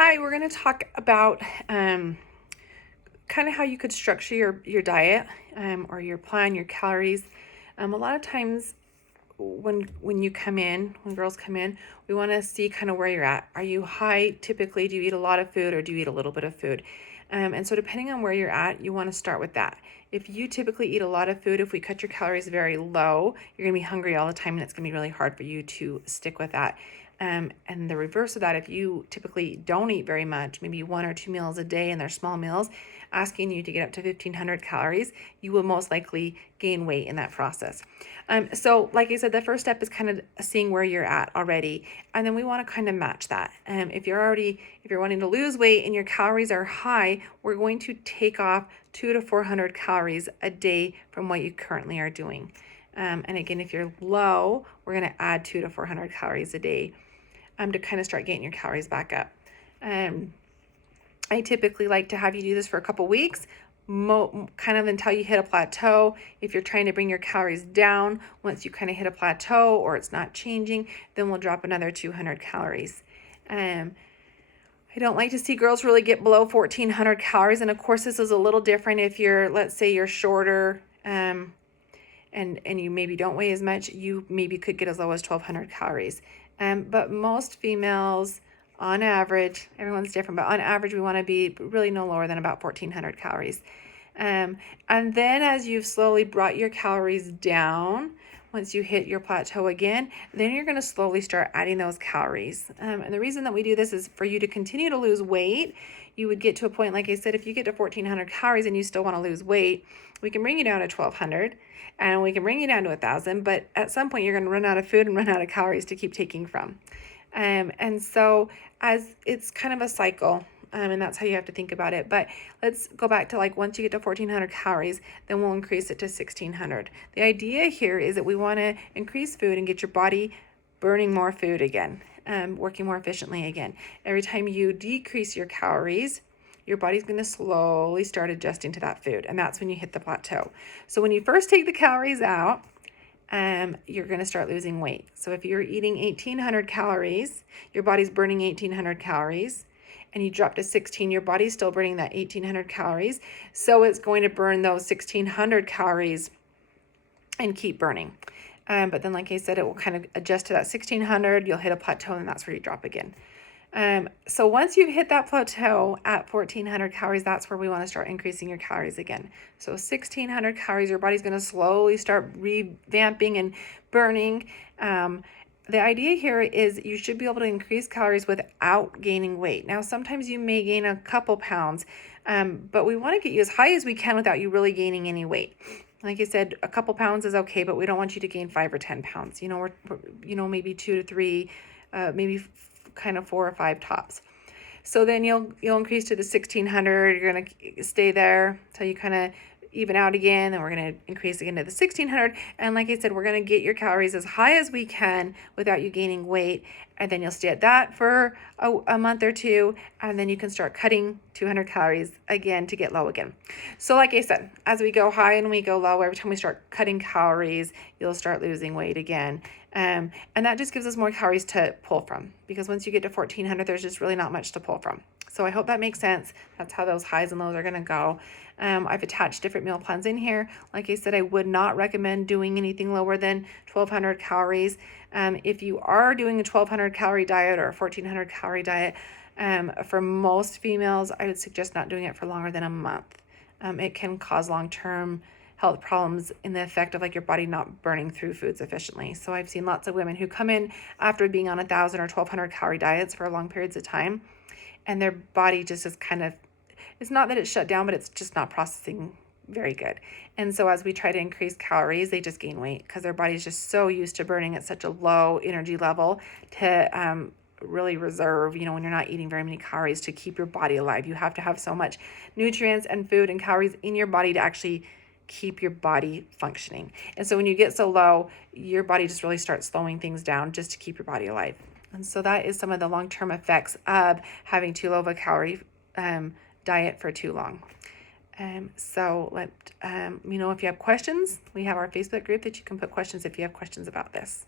Hi, we're going to talk about kind of how you could structure your diet or your plan, your calories. A lot of times when you come in, when girls come in, we want to see kind of where you're at. Are you high typically? Do you eat a lot of food or do you eat a little bit of food? And so depending on where you're at, you want to start with that. If you typically eat a lot of food, if we cut your calories very low, you're going to be hungry all the time and it's going to be really hard for you to stick with that. And the reverse of that, if you typically don't eat very much, maybe 1 or 2 meals a day and they're small meals, asking you to get up to 1,500 calories, you will most likely gain weight in that process. So like I said, the first step is kind of seeing where you're at already. And then we want to kind of match that. If you're wanting to lose weight and your calories are high, we're going to take off 200 to 400 calories a day from what you currently are doing. And again, if you're low, we're going to add 200 to 400 calories a day to kind of start getting your calories back up. I typically like to have you do this for a couple weeks, kind of until you hit a plateau. If you're trying to bring your calories down, once you kind of hit a plateau or it's not changing, then we'll drop another 200 calories. I don't like to see girls really get below 1,400 calories. And of course, this is a little different if you're, let's say you're shorter and you maybe don't weigh as much, you maybe could get as low as 1,200 calories. But most females, on average, everyone's different, but on average, we want to be really no lower than about 1,400 calories. And then as you've slowly brought your calories down, once you hit your plateau again, then you're going to slowly start adding those calories. And the reason that we do this is for you to continue to lose weight. You would get to a point, like I said, if you get to 1,400 calories and you still want to lose weight, we can bring you down to 1,200 and we can bring you down to 1,000, but at some point you're going to run out of food and run out of calories to keep taking from. And so as it's kind of a cycle, and that's how you have to think about it. But let's go back to like once you get to 1,400 calories, then we'll increase it to 1,600. The idea here is that we want to increase food and get your body burning more food again, working more efficiently again. Every time you decrease your calories, your body's going to slowly start adjusting to that food, and that's when you hit the plateau. So when you first take the calories out, you're going to start losing weight. So if you're eating 1,800 calories, your body's burning 1,800 calories, and you drop to 16, your body's still burning that 1,800 calories. So it's going to burn those 1,600 calories and keep burning. But then, like I said, it will kind of adjust to that 1,600. You'll hit a plateau, and that's where you drop again. So once you've hit that plateau at 1,400 calories, that's where we want to start increasing your calories again. So 1,600 calories, your body's going to slowly start revamping and burning. The idea here is you should be able to increase calories without gaining weight. Now, sometimes you may gain a couple pounds, but we want to get you as high as we can without you really gaining any weight. Like I said, a couple pounds is okay, but we don't want you to gain 5 or 10 pounds. We're maybe 2 to 3, maybe kind of 4 or 5 tops. So then you'll increase to the 1,600. You're going to stay there till you kind of even out again, then we're going to increase again to the 1,600. And like I said, we're going to get your calories as high as we can without you gaining weight. And then you'll stay at that for a month or two, and then you can start cutting 200 calories again to get low again. So like I said, as we go high and we go low, every time we start cutting calories, you'll start losing weight again. And that just gives us more calories to pull from, because once you get to 1,400, there's just really not much to pull from. So I hope that makes sense. That's how those highs and lows are going to go. I've attached different meal plans in here. Like I said, I would not recommend doing anything lower than 1,200 calories. If you are doing a 1,200 calorie diet or a 1,400 calorie diet, for most females, I would suggest not doing it for longer than a month. It can cause long-term health problems in the effect of like your body not burning through foods efficiently. So I've seen lots of women who come in after being on 1,000 or 1,200 calorie diets for long periods of time, and their body just is kind of, it's not that it's shut down, but it's just not processing very good. And so as we try to increase calories, they just gain weight because their body's just so used to burning at such a low energy level to really reserve, when you're not eating very many calories to keep your body alive. You have to have so much nutrients and food and calories in your body to actually keep your body functioning. And so when you get so low, your body just really starts slowing things down just to keep your body alive. And so that is some of the long-term effects of having too low of a calorie diet for too long. So let me know if you have questions. We have our Facebook group that you can put questions if you have questions about this.